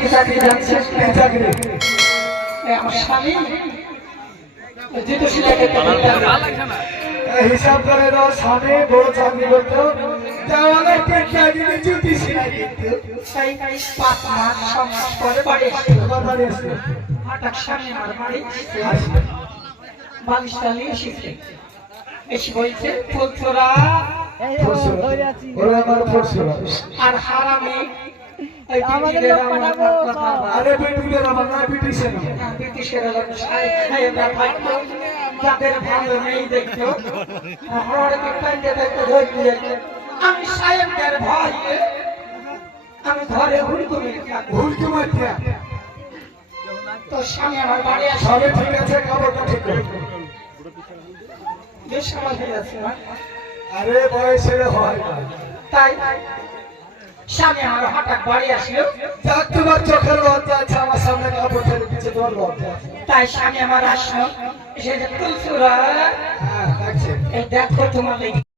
কি চাকরি যাচ্ছে চাকরি আমার স্বামী যেহেতু সেটাকে হিসাব করে দাও স্বামী বড় চাকরি করতো দেওয়ালের পেট লাগিয়ে জুতি সিলাই দিত সেই 5 মাস 6 মাস পরে বাড়ি আসলো হঠাৎ সামনে আমার বাড়ি আসলো বালিশটা নিয়ে এসেছে এসে বলছে ফুলচোরা ওরা আমার ফসল আর হারামি আরে বেটিদের আমার না ব্রিটিশের ব্রিটিশের যাদের ভালো নেই দেখতো আমি সাহেবদের ভয় আমি ঘরে হুড়কুমি তোর স্বামী আমার বাড়ি আসে সবে ঠিক আছে খবরটা ঠিক করো বেশ সময় হয়ে যাচ্ছে না আরে বয়সের হয় না তাই স্বামী আমার হঠাৎ বাড়ি আসলো যাক তোমার চোখের লজ্জা আছে আমার সামনে কাপড় ছেড়ে দিচ্ছে তোমার লজ্জা আছে তাই স্বামী আমার আসলো এসে যে তুলসুরা হ্যাঁ দেখছি এই দেখো তোমার লেগে